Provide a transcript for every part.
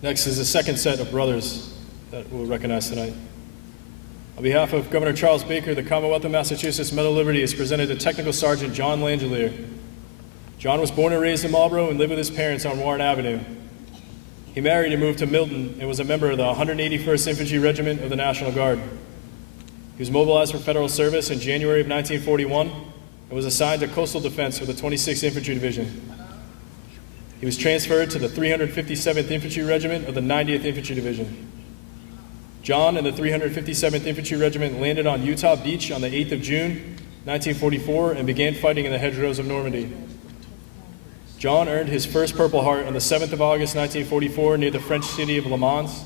Next is the second set of brothers that we'll recognize tonight. On behalf of Governor Charles Baker, the Commonwealth of Massachusetts Medal of Liberty is presented to Technical Sergeant John Langelier. John was born and raised in Marlborough and lived with his parents on Warren Avenue. He married and moved to Milton and was a member of the 181st Infantry Regiment of the National Guard. He was mobilized for federal service in January of 1941 and was assigned to coastal defense with the 26th Infantry Division. He was transferred to the 357th Infantry Regiment of the 90th Infantry Division. John and the 357th Infantry Regiment landed on Utah Beach on the 8th of June, 1944, and began fighting in the hedgerows of Normandy. John earned his first Purple Heart on the 7th of August, 1944, near the French city of Le Mans,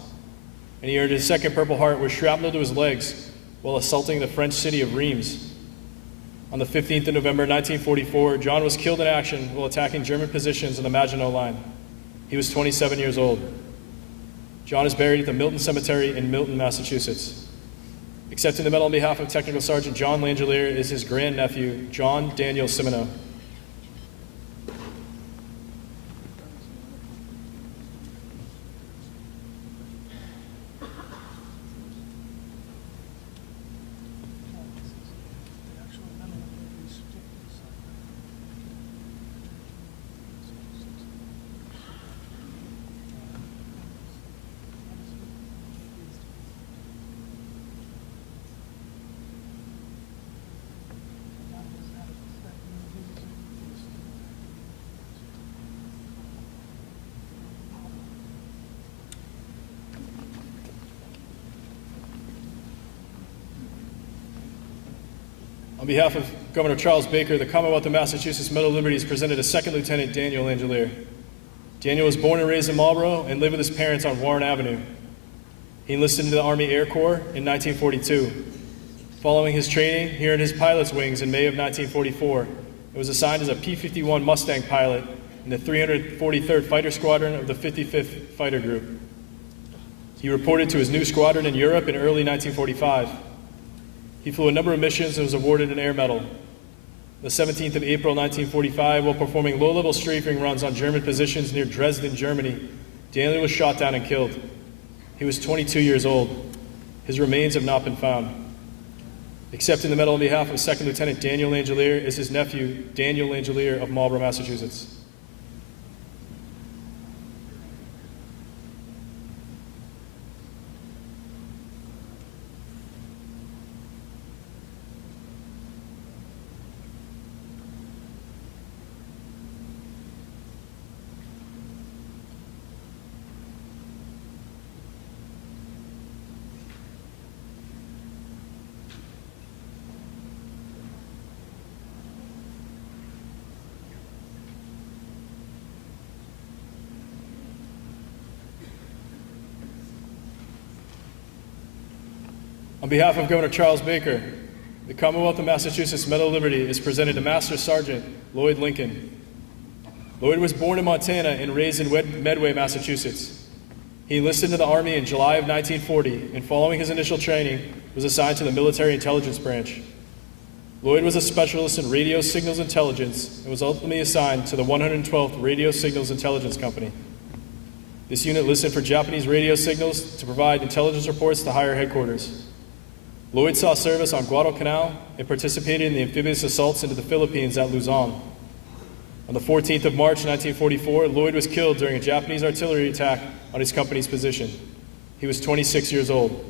and he earned his second Purple Heart with shrapnel to his legs while assaulting the French city of Reims. On the 15th of November, 1944, John was killed in action while attacking German positions on the Maginot Line. He was 27 years old. John is buried at the Milton Cemetery in Milton, Massachusetts. Accepting the medal on behalf of Technical Sergeant John Langelier is his grandnephew, John Daniel Simino. On behalf of Governor Charles Baker, the Commonwealth of Massachusetts Medal of Liberty is presented to Second Lieutenant Daniel Langelier. Daniel was born and raised in Marlborough and lived with his parents on Warren Avenue. He enlisted into the Army Air Corps in 1942. Following his training, he earned his pilot's wings in May of 1944 and was assigned as a P-51 Mustang pilot in the 343rd Fighter Squadron of the 55th Fighter Group. He reported to his new squadron in Europe in early 1945. He flew a number of missions and was awarded an Air Medal. The 17th of April, 1945, while performing low-level strafing runs on German positions near Dresden, Germany, Daniel was shot down and killed. He was 22 years old. His remains have not been found. Accepting the medal on behalf of Second Lieutenant Daniel Langelier is his nephew, Daniel Langelier of Marlborough, Massachusetts. On behalf of Governor Charles Baker, the Commonwealth of Massachusetts Medal of Liberty is presented to Master Sergeant Llyod Lincoln. Llyod was born in Montana and raised in Medway, Massachusetts. He enlisted into the Army in July of 1940 and following his initial training was assigned to the Military Intelligence Branch. Llyod was a specialist in radio signals intelligence and was ultimately assigned to the 112th Radio Signals Intelligence Company. This unit listened for Japanese radio signals to provide intelligence reports to higher headquarters. Llyod saw service on Guadalcanal and participated in the amphibious assaults into the Philippines at Luzon. On the 14th of March, 1944, Llyod was killed during a Japanese artillery attack on his company's position. He was 26 years old.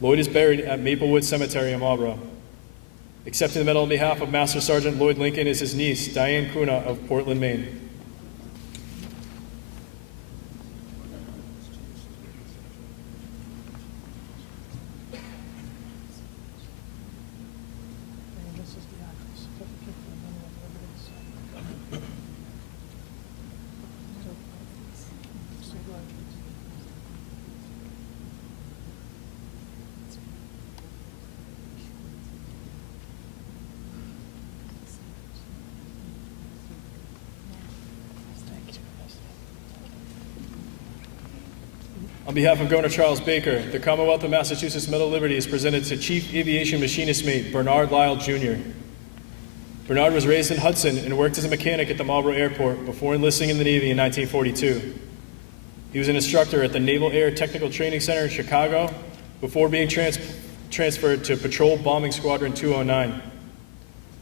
Llyod is buried at Maplewood Cemetery in Marlborough. Accepting the medal on behalf of Master Sergeant Llyod Lincoln is his niece, Diane Kuna of Portland, Maine. On behalf of Governor Charles Baker, the Commonwealth of Massachusetts Medal of Liberty is presented to Chief Aviation Machinist Mate Berenard Robert Jr. Berenard was raised in Hudson and worked as a mechanic at the Marlborough Airport before enlisting in the Navy in 1942. He was an instructor at the Naval Air Technical Training Center in Chicago before being transferred to Patrol Bombing Squadron 209.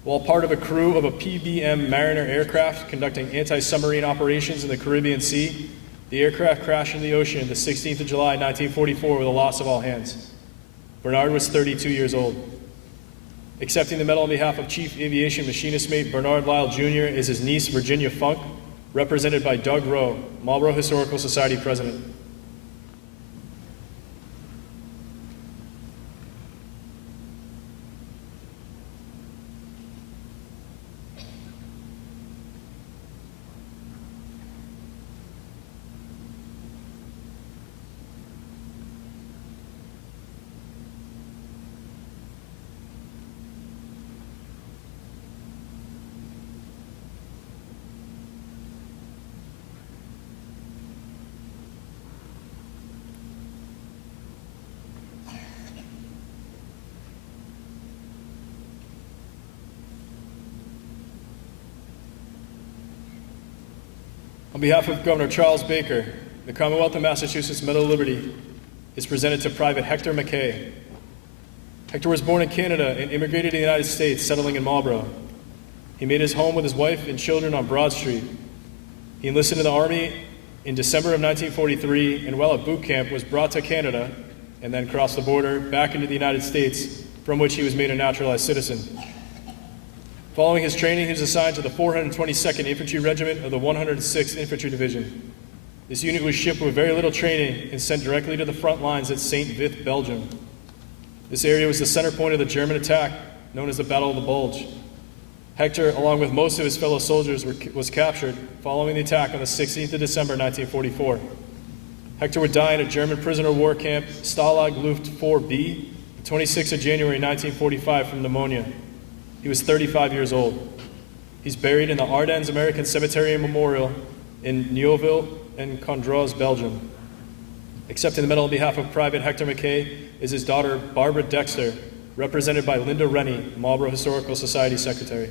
While part of a crew of a PBM Mariner aircraft conducting anti-submarine operations in the Caribbean Sea, the aircraft crashed into the ocean the 16th of July, 1944 with a loss of all hands. Berenard was 32 years old. Accepting the medal on behalf of Chief Aviation Machinist Mate Bernard Lyle Jr. is his niece Virginia Funk, represented by Doug Rowe, Marlborough Historical Society President. On behalf of Governor Charles Baker, the Commonwealth of Massachusetts Medal of Liberty is presented to Private Hector Mackey. Hector was born in Canada and immigrated to the United States, settling in Marlborough. He made his home with his wife and children on Broad Street. He enlisted in the Army in December of 1943, and while at boot camp was brought to Canada and then crossed the border back into the United States, from which he was made a naturalized citizen. Following his training, he was assigned to the 422nd Infantry Regiment of the 106th Infantry Division. This unit was shipped with very little training and sent directly to the front lines at St. Vith, Belgium. This area was the center point of the German attack, known as the Battle of the Bulge. Hector, along with most of his fellow soldiers, was captured following the attack on the 16th of December, 1944. Hector would die in a German prisoner of war camp, Stalag Luft 4B, the 26th of January, 1945, from pneumonia. He was 35 years old. He's buried in the Ardennes American Cemetery and Memorial in Nieuville and Condroz, Belgium. Accepting the medal on behalf of Private Hector Mackey is his daughter, Barbara Dexter, represented by Linda Rennie, Marlborough Historical Society Secretary.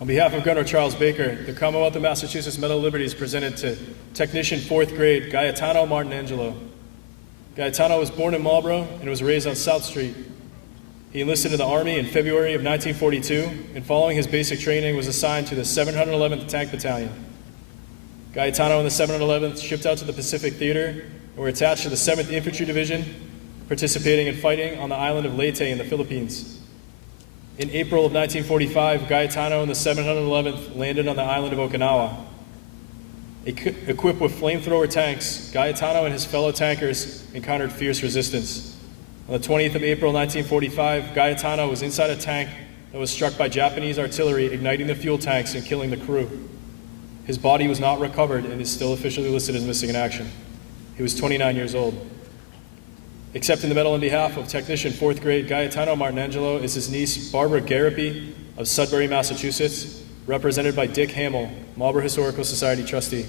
On behalf of Governor Charles Baker, the Commonwealth of Massachusetts Medal of Liberty is presented to Technician 4th Grade Gaetano Martinangelo. Gaetano was born in Marlborough and was raised on South Street. He enlisted in the Army in February of 1942, and following his basic training was assigned to the 711th Tank Battalion. Gaetano and the 711th shipped out to the Pacific Theater and were attached to the 7th Infantry Division, participating in fighting on the island of Leyte in the Philippines. In April of 1945, Gaetano and the 711th landed on the island of Okinawa. Equipped with flamethrower tanks, Gaetano and his fellow tankers encountered fierce resistance. On the 20th of April 1945, Gaetano was inside a tank that was struck by Japanese artillery, igniting the fuel tanks and killing the crew. His body was not recovered and is still officially listed as missing in action. He was 29 years old. Accepting the medal on behalf of Technician 4th Grade Gaetano Martinangelo is his niece Barbara Garapi of Sudbury, Massachusetts, represented by Dick Hamill, Marlborough Historical Society trustee.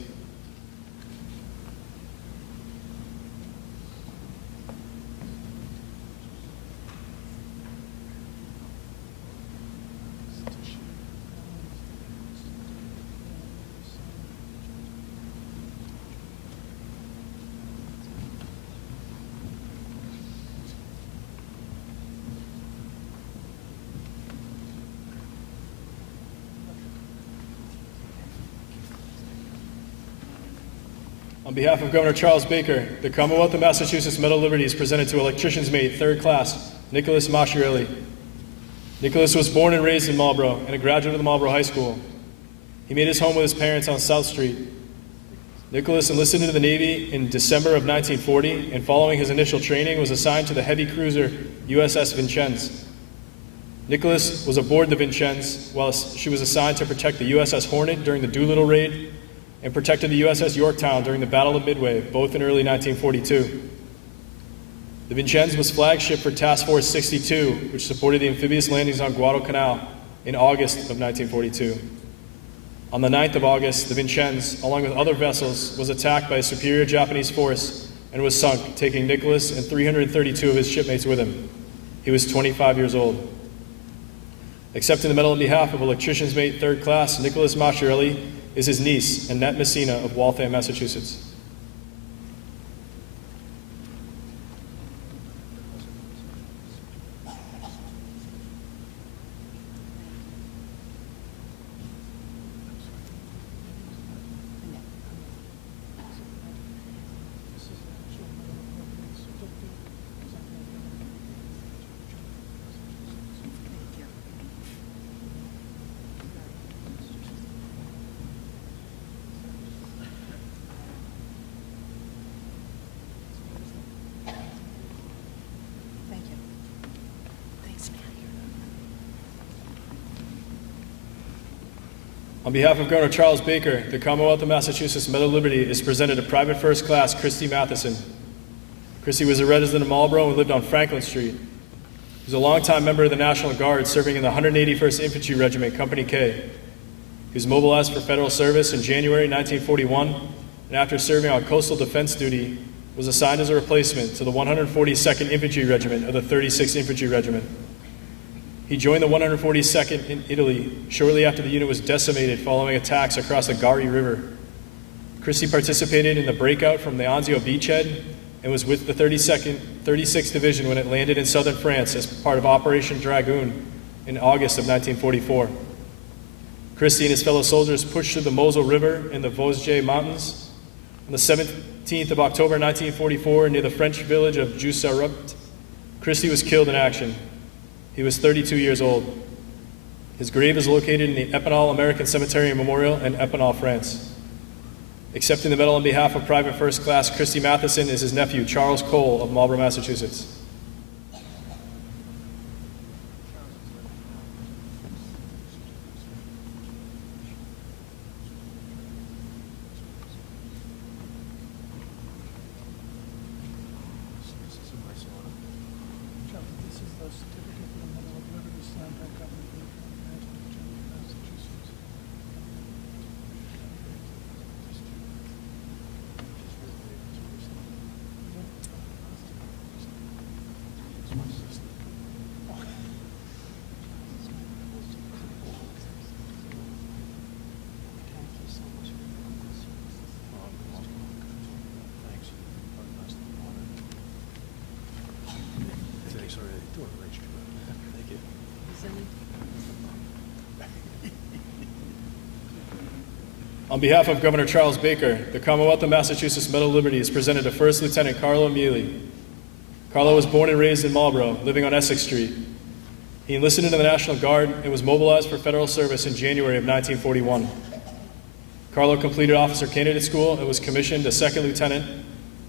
On behalf of Governor Charles Baker, the Commonwealth of Massachusetts Medal of Liberty is presented to Electricians Mate, 3rd Class, Nicholas Masciarelli. Nicholas was born and raised in Marlborough and a graduate of the Marlborough High School. He made his home with his parents on South Street. Nicholas enlisted into the Navy in December of 1940, and following his initial training was assigned to the heavy cruiser USS Vincennes. Nicholas was aboard the Vincennes while she was assigned to protect the USS Hornet during the Doolittle raid and protected the USS Yorktown during the Battle of Midway, both in early 1942. The Vincennes was flagship for Task Force 62, which supported the amphibious landings on Guadalcanal in August of 1942. On the 9th of August, the Vincennes, along with other vessels, was attacked by a superior Japanese force and was sunk, taking Nicholas and 332 of his shipmates with him. He was 25 years old. Accepting the medal on behalf of Electricians Mate 3rd Class, Nicholas Masciarelli, is his niece, Annette Messina of Waltham, Massachusetts. On behalf of Governor Charles Baker, the Commonwealth of Massachusetts Medal of Liberty is presented to Private First Class Crristy Matheson. Crristy was a resident of Marlborough and lived on Franklin Street. He was a longtime member of the National Guard, serving in the 181st Infantry Regiment, Company K. He was mobilized for federal service in January 1941, and after serving on coastal defense duty, was assigned as a replacement to the 142nd Infantry Regiment of the 36th Infantry Regiment. He joined the 142nd in Italy shortly after the unit was decimated following attacks across the Gari River. Crristy participated in the breakout from the Anzio beachhead and was with the 36th Division when it landed in southern France as part of Operation Dragoon in August of 1944. Crristy and his fellow soldiers pushed through the Mosel River and the Vosges Mountains. On the 17th of October 1944, near the French village of Jussarut, Crristy was killed in action. He was 32 years old. His grave is located in the Epinal American Cemetery and Memorial in Epinal, France. Accepting the medal on behalf of Private First Class Crristy Matheson is his nephew, Charles Cole of Marlborough, Massachusetts. On behalf of Governor Charles Baker, the Commonwealth of Massachusetts Medal of Liberty is presented to First Lieutenant Carlo Miele. Carlo was born and raised in Marlborough, living on Essex Street. He enlisted into the National Guard and was mobilized for federal service in January of 1941. Carlo completed Officer Candidate School and was commissioned a second lieutenant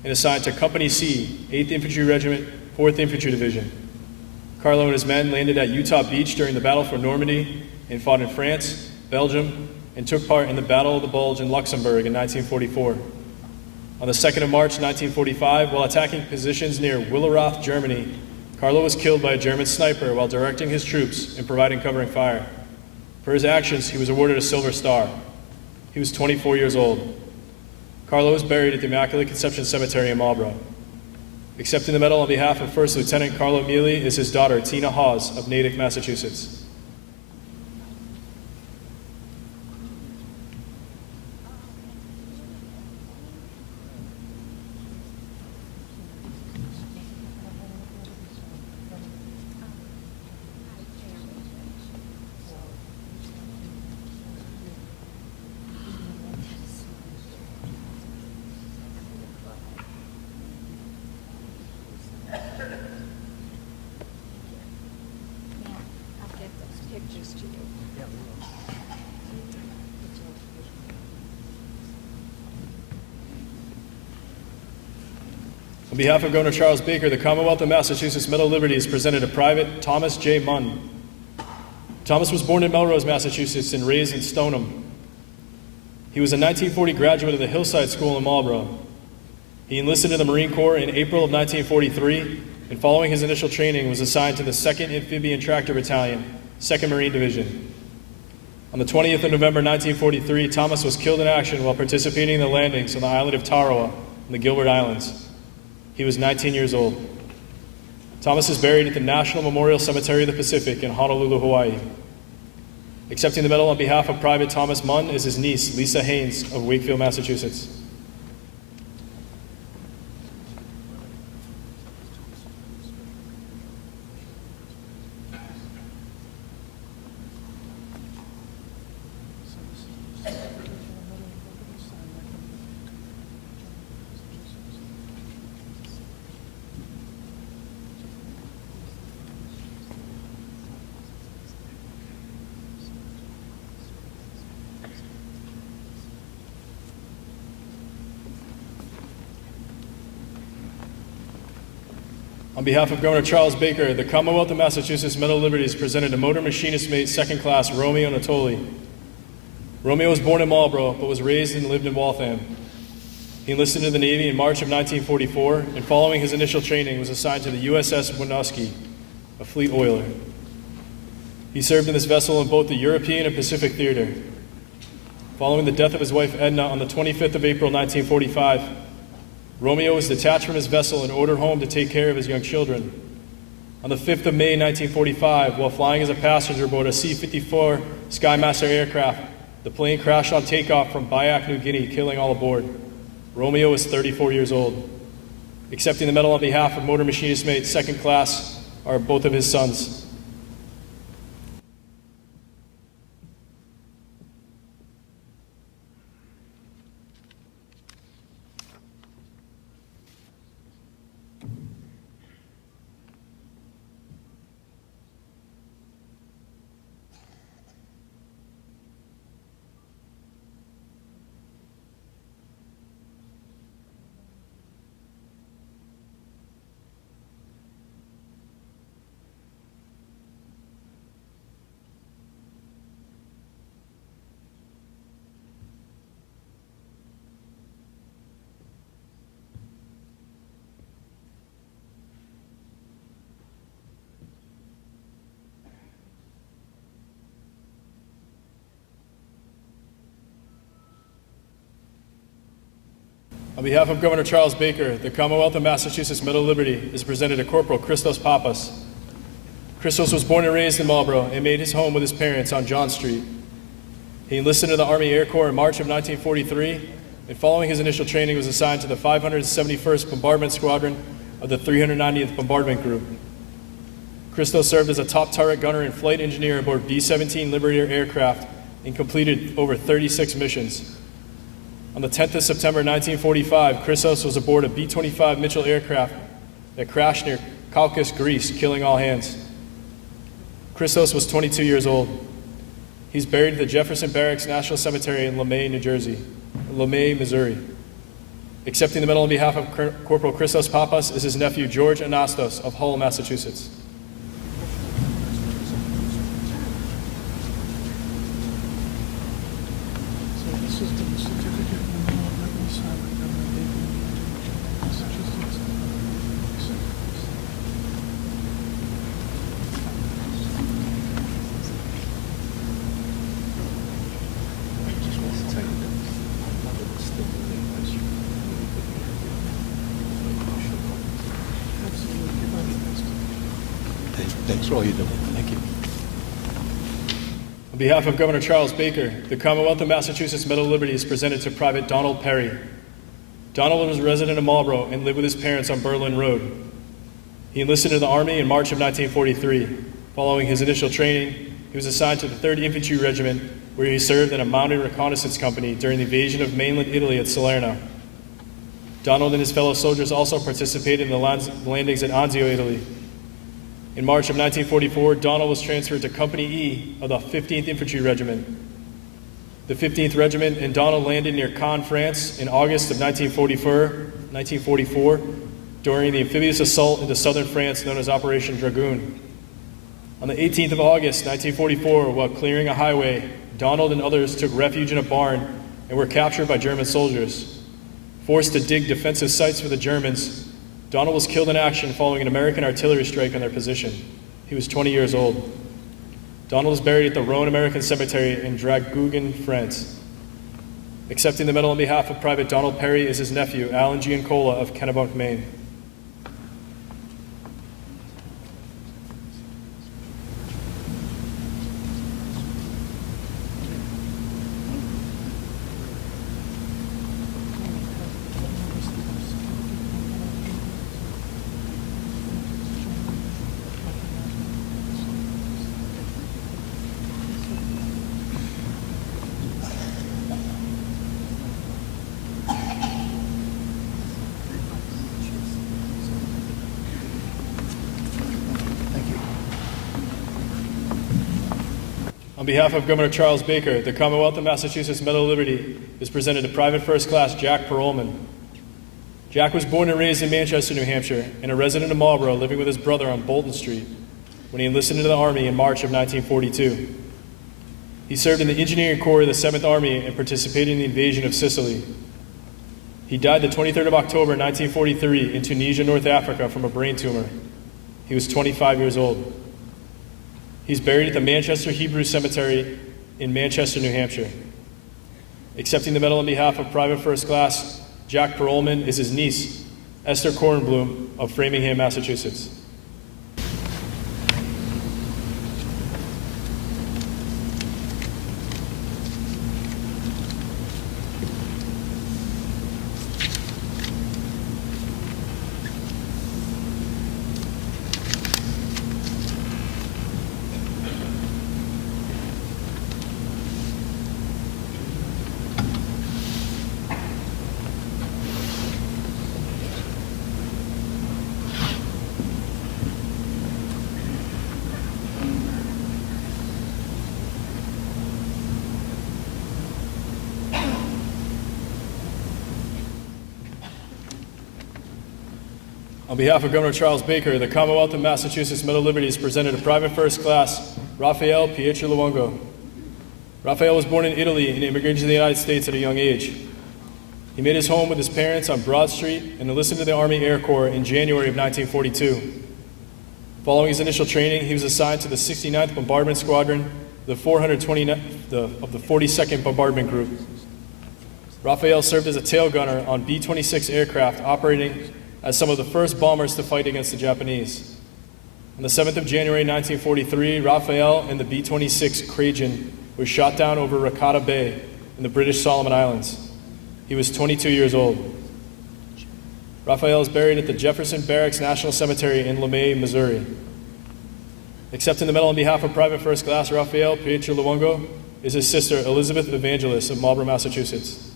and assigned to Company C, 8th Infantry Regiment, 4th Infantry Division. Carlo and his men landed at Utah Beach during the Battle for Normandy and fought in France, Belgium, and took part in the Battle of the Bulge in Luxembourg in 1944. On the 2nd of March 1945, while attacking positions near Willerath, Germany, Carlo was killed by a German sniper while directing his troops and providing covering fire. For his actions, he was awarded a Silver Star. He was 24 years old. Carlo is buried at the Immaculate Conception Cemetery in Marlborough. Accepting the medal on behalf of First Lieutenant Carlo Miele is his daughter, Tina Hawes of Natick, Massachusetts. On behalf of Governor Charles Baker, the Commonwealth of Massachusetts Medal of Liberty is presented to Private Thomas J. Munn. Thomas was born in Melrose, Massachusetts, and raised in Stoneham. He was a 1940 graduate of the Hillside School in Marlborough. He enlisted in the Marine Corps in April of 1943, and following his initial training was assigned to the 2nd Amphibian Tractor Battalion, 2nd Marine Division. On the 20th of November 1943, Thomas was killed in action while participating in the landings on the island of Tarawa in the Gilbert Islands. He was 19 years old. Thomas is buried at the National Memorial Cemetery of the Pacific in Honolulu, Hawaii. Accepting the medal on behalf of Private Thomas Munn is his niece, Lisa Haynes of Wakefield, Massachusetts. On behalf of Governor Charles Baker, the Commonwealth of Massachusetts Medal of Liberty is presented to Motor Machinist Mate 2nd Class Romeo Natoli. Romeo was born in Marlborough, but was raised and lived in Waltham. He enlisted in the Navy in March of 1944, and following his initial training was assigned to the USS Winooski, a fleet oiler. He served in this vessel in both the European and Pacific theater. Following the death of his wife Edna on the 25th of April 1945, Romeo was detached from his vessel and ordered home to take care of his young children. On the 5th of May 1945, while flying as a passenger aboard a C-54 Skymaster aircraft, the plane crashed on takeoff from Biak, New Guinea, killing all aboard. Romeo was 34 years old. Accepting the medal on behalf of Motor Machinist Mate 2nd Class are both of his sons. On behalf of Governor Charles Baker, the Commonwealth of Massachusetts Medal of Liberty is presented to Corporal Christos Pappas. Christos was born and raised in Marlborough and made his home with his parents on John Street. He enlisted in the Army Air Corps in March of 1943, and following his initial training was assigned to the 571st Bombardment Squadron of the 390th Bombardment Group. Christos served as a top turret gunner and flight engineer aboard B-17 Liberator aircraft and completed over 36 missions. On the 10th of September 1945, Christos was aboard a B-25 Mitchell aircraft that crashed near Kalkis, Greece, killing all hands. Christos was 22 years old. He's buried at the Jefferson Barracks National Cemetery in LeMay, Missouri. Accepting the medal on behalf of Corporal Christos Pappas is his nephew, George Anastos of Hull, Massachusetts. Thanks for all you do. Thank you. On behalf of Governor Charles Baker, the Commonwealth of Massachusetts Medal of Liberty is presented to Private Donald Perry. Donald was a resident of Marlborough and lived with his parents on Berlin Road. He enlisted in the Army in March of 1943. Following his initial training, he was assigned to the 3rd Infantry Regiment, where he served in a mounted reconnaissance company during the invasion of mainland Italy at Salerno. Donald and his fellow soldiers also participated in the landings at Anzio, Italy. In March of 1944, Donald was transferred to Company E of the 15th Infantry Regiment. The 15th Regiment and Donald landed near Caen, France in August of 1944, during the amphibious assault into southern France known as Operation Dragoon. On the 18th of August, 1944, while clearing a highway, Donald and others took refuge in a barn and were captured by German soldiers. Forced to dig defensive sites for the Germans, Donald was killed in action following an American artillery strike on their position. He was 20 years old. Donald is buried at the Rhone American Cemetery in Draguignan, France. Accepting the medal on behalf of Private Donald Perry is his nephew, Alan Giancola of Kennebunk, Maine. On behalf of Governor Charles Baker, the Commonwealth of Massachusetts Medal of Liberty is presented to Private First Class Jack Perolman. Jack was born and raised in Manchester, New Hampshire, and a resident of Marlborough, living with his brother on Bolton Street when he enlisted into the Army in March of 1942. He served in the Engineering Corps of the 7th Army and participated in the invasion of Sicily. He died the 23rd of October 1943 in Tunisia, North Africa, from a brain tumor. He was 25 years old. He's buried at the Manchester Hebrew Cemetery in Manchester, New Hampshire. Accepting the medal on behalf of Private First Class Jack Perolman is his niece, Esther Kornblum of Framingham, Massachusetts. On behalf of Governor Charles Baker, the Commonwealth of Massachusetts Medal of Liberty is presented to Private First Class Raffaele Pietroluogo. Raffaele was born in Italy and immigrated to the United States at a young age. He made his home with his parents on Broad Street and enlisted to the Army Air Corps in January of 1942. Following his initial training, he was assigned to the 69th Bombardment Squadron of the 42nd Bombardment Group. Raffaele served as a tail gunner on B-26 aircraft, operating as some of the first bombers to fight against the Japanese. On the 7th of January 1943, Raffaele and the B-26 Krajan was shot down over Rakata Bay in the British Solomon Islands. He was 22 years old. Raffaele is buried at the Jefferson Barracks National Cemetery in LeMay, Missouri. Accepting the medal on behalf of Private First Class Raffaele Pietroluogo is his sister, Elizabeth Evangelist of Marlborough, Massachusetts.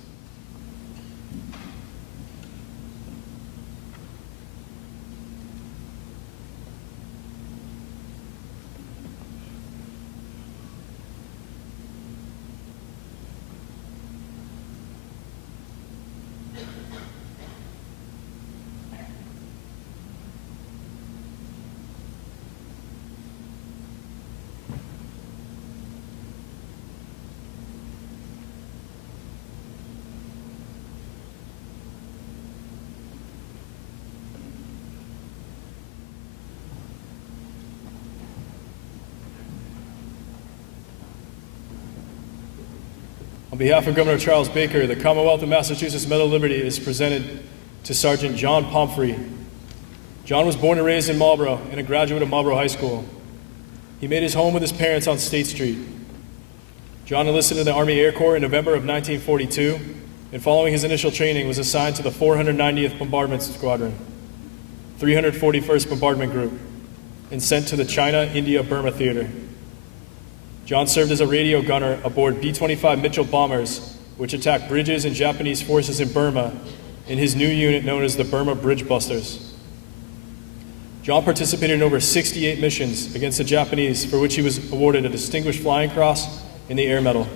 On behalf of Governor Charles Baker, the Commonwealth of Massachusetts Medal of Liberty is presented to Sergeant John Pomfrey. John was born and raised in Marlborough and a graduate of Marlborough High School. He made his home with his parents on State Street. John enlisted in the Army Air Corps in November of 1942, and following his initial training was assigned to the 490th Bombardment Squadron, 341st Bombardment Group, and sent to the China, India, Burma Theater. John served as a radio gunner aboard B-25 Mitchell bombers, which attacked bridges and Japanese forces in Burma in his new unit known as the Burma Bridge Busters. John participated in over 68 missions against the Japanese, for which he was awarded a Distinguished Flying Cross and the Air Medal.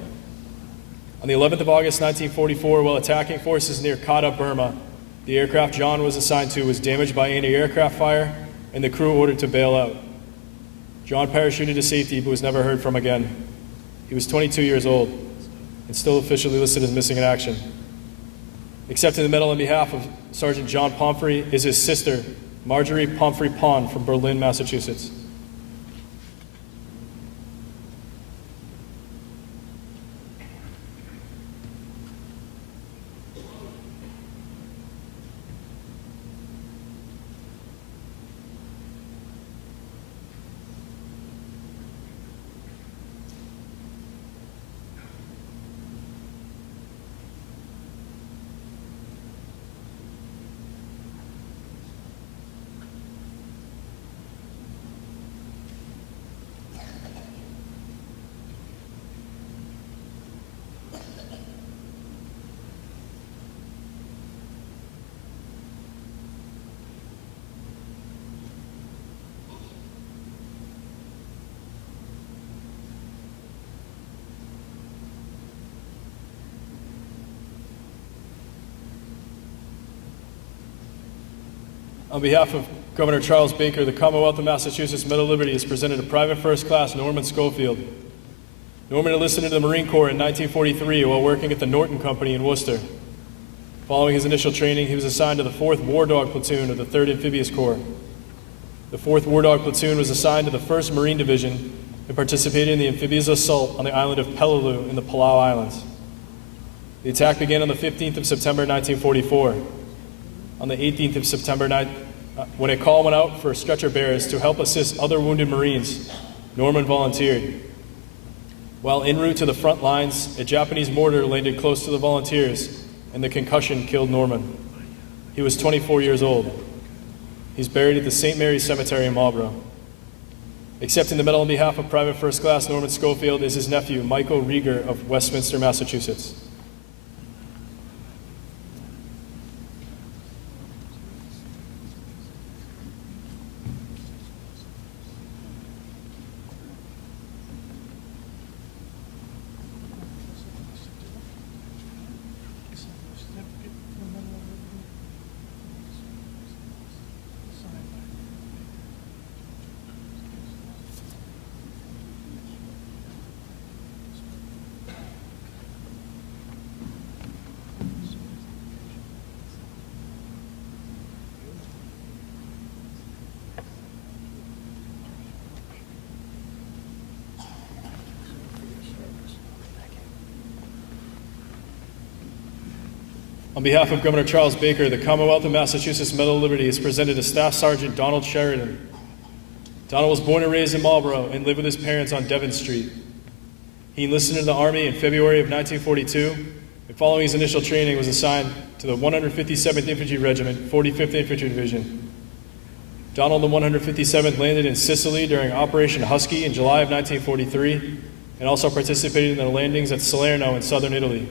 On the 11th of August 1944, while attacking forces near Kata, Burma, The aircraft John was assigned to was damaged by anti-aircraft fire, and the crew ordered to bail out. John parachuted to safety but was never heard from again. He was 22 years old and still officially listed as missing in action. Accepting the medal on behalf of Sergeant John Pomfrey is his sister, Marjorie Pomfrey Pond from Berlin, Massachusetts. On behalf of Governor Charles Baker, the Commonwealth of Massachusetts Medal of Liberty is presented to Private First Class Norman Schofield. Norman enlisted into the Marine Corps in 1943 while working at the Norton Company in Worcester. Following his initial training, he was assigned to the 4th War Dog Platoon of the 3rd Amphibious Corps. The 4th War Dog Platoon was assigned to the 1st Marine Division and participated in the amphibious assault on the island of Peleliu in the Palau Islands. The attack began on the 15th of September 1944. On the 18th of September, when a call went out for stretcher bearers to help assist other wounded Marines, Norman volunteered. While en route to the front lines, a Japanese mortar landed close to the volunteers, and the concussion killed Norman. He was 24 years old. He's buried at the St. Mary's Cemetery in Marlborough. Accepting the medal on behalf of Private First Class Norman Schofield is his nephew, Michael Rieger of Westminster, Massachusetts. On behalf of Governor Charles Baker, the Commonwealth of Massachusetts Medal of Liberty is presented to Staff Sergeant Donald Sheridan. Donald was born and raised in Marlborough and lived with his parents on Devon Street. He enlisted in the Army in February of 1942, and following his initial training was assigned to the 157th Infantry Regiment, 45th Infantry Division. Donald and the 157th landed in Sicily during Operation Husky in July of 1943, and also participated in the landings at Salerno in southern Italy.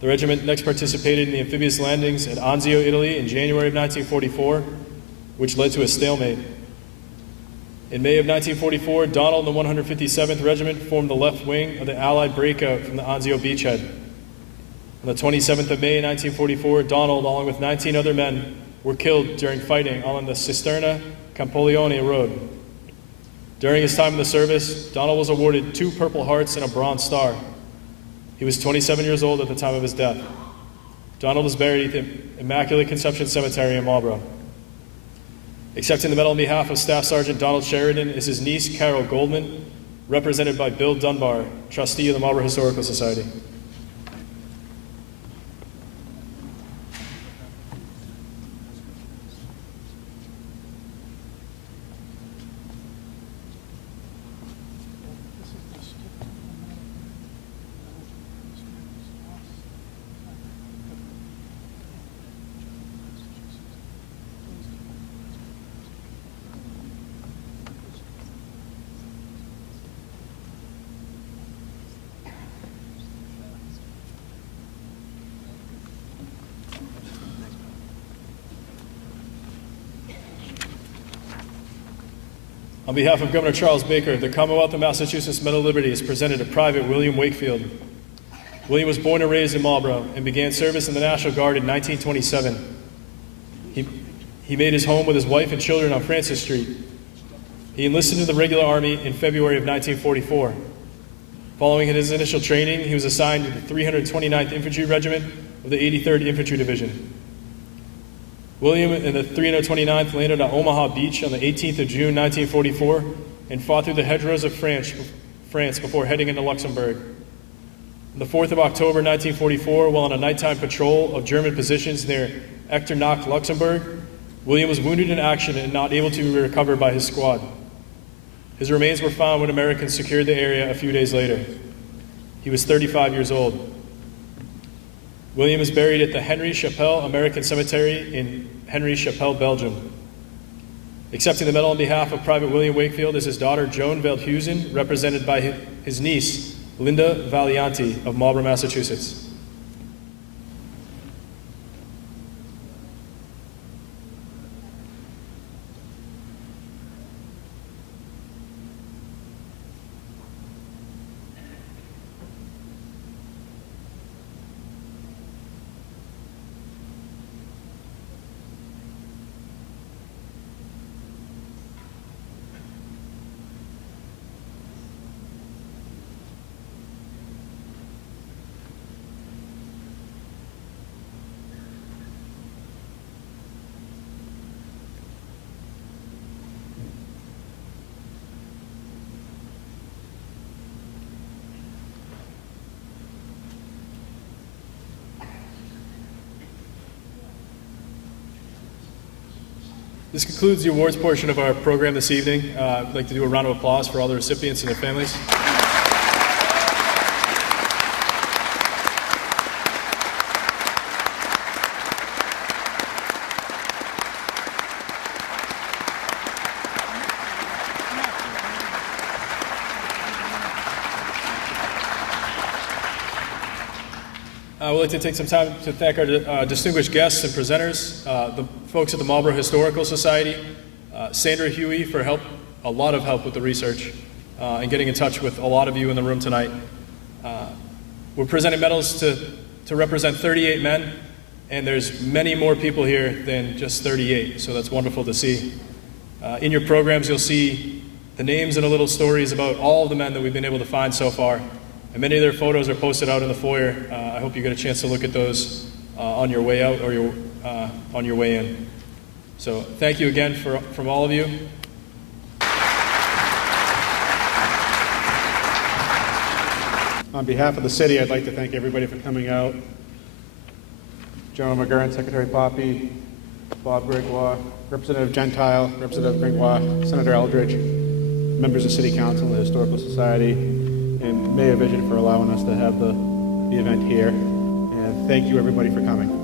The regiment next participated in the amphibious landings at Anzio, Italy in January of 1944, which led to a stalemate. In May of 1944, Donald and the 157th Regiment formed the left wing of the Allied breakout from the Anzio beachhead. On the 27th of May 1944, Donald, along with 19 other men, were killed during fighting along the Cisterna-Campoleone Road. During his time in the service, Donald was awarded 2 Purple Hearts and a Bronze Star. He was 27 years old at the time of his death. Donald is buried at the Immaculate Conception Cemetery in Marlborough. Accepting the medal on behalf of Staff Sergeant Donald Sheridan is his niece, Carol Goldman, represented by Bill Dunbar, trustee of the Marlborough Historical Society. On behalf of Governor Charles Baker, the Commonwealth of Massachusetts Medal of Liberty is presented to Private William Wakefield. William was born and raised in Marlborough and began service in the National Guard in 1927. He made his home with his wife and children on Francis Street. He enlisted in the regular army in February of 1944. Following his initial training, he was assigned to the 329th Infantry Regiment of the 83rd Infantry Division. William and the 329th landed on Omaha Beach on the 18th of June 1944 and fought through the hedgerows of France before heading into Luxembourg. On the 4th of October 1944, while on a nighttime patrol of German positions near Hector, Luxembourg, William was wounded in action and not able to be recovered by his squad. His remains were found when Americans secured the area a few days later. He was 35 years old. William is buried at the Henry Chapelle American Cemetery in Henry Chapelle, Belgium. Accepting the medal on behalf of Private William Wakefield is his daughter Joan Veldhuizen, represented by his niece Linda Valianti of Marlborough, Massachusetts. This concludes the awards portion of our program this evening. I'd like to do a round of applause for all the recipients and their families. I would like to take some time to thank our distinguished guests and presenters, the folks at the Marlborough Historical Society, Sandra Huey for a lot of help with the research, and getting in touch with a lot of you in the room tonight. We're presenting medals to represent 38 men, and there's many more people here than just 38, so that's wonderful to see. In your programs, you'll see the names and the little stories about all of the men that we've been able to find so far. And many of their photos are posted out in the foyer. I hope you get a chance to look at those on your way out or on your way in. So thank you again from all of you. On behalf of the city, I'd like to thank everybody for coming out. General McGurn, Secretary Poppy, Bob Gregoire, Representative Gentile, Representative Gregoire, Senator Eldridge, members of City Council and the Historical Society, and Mayor Vision for allowing us to have the event here. And thank you everybody for coming.